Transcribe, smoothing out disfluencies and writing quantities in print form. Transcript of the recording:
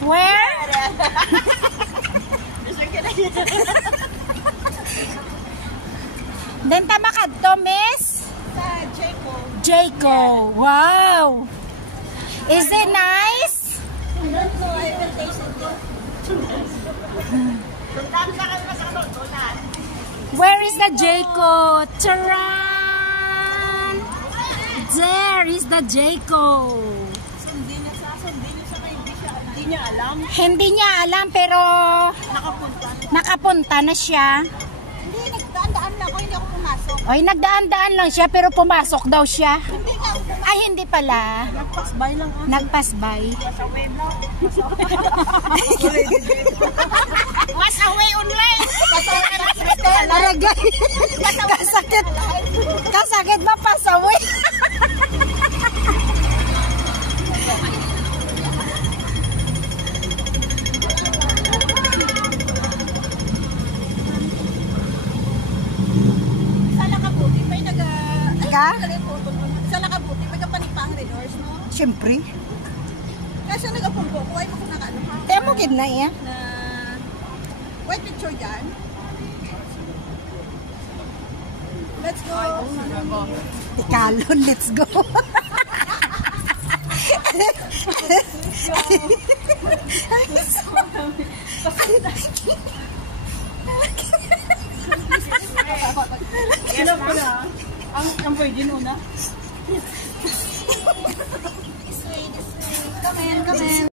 Where? Then tamakad to, miss? Sa Jayco. Jayco. Wow. Is it nice? I don't know. I will taste it too. Where is the Jayco? Charan! There is the Jayco. Hindi niya alam. Hindi niya alam pero nakapunta na siya. Hindi, nagdaan-daan lang ako. Hindi ako pumasok. Ay, nagdaan-daan lang siya pero pumasok daw siya. Hindi nga ako pumasok. Ay, hindi pala. Nagpasbay lang ako. Nagpasbay. Pasaway lang. Was away online. Aragay. Kasakit. Kasakit ba pasaway? Sa Lakabuti, may Ka? Sa Lakabuti, may kapanipang renors, no? Siyempre. Kasi nagapumpo ko, ay kung nakaano ha? Kaya mo gid na iya. Na white picture dyan. Let's go. Ikalon, let's go. Sino po na? Ang virgin una? Come in, come in.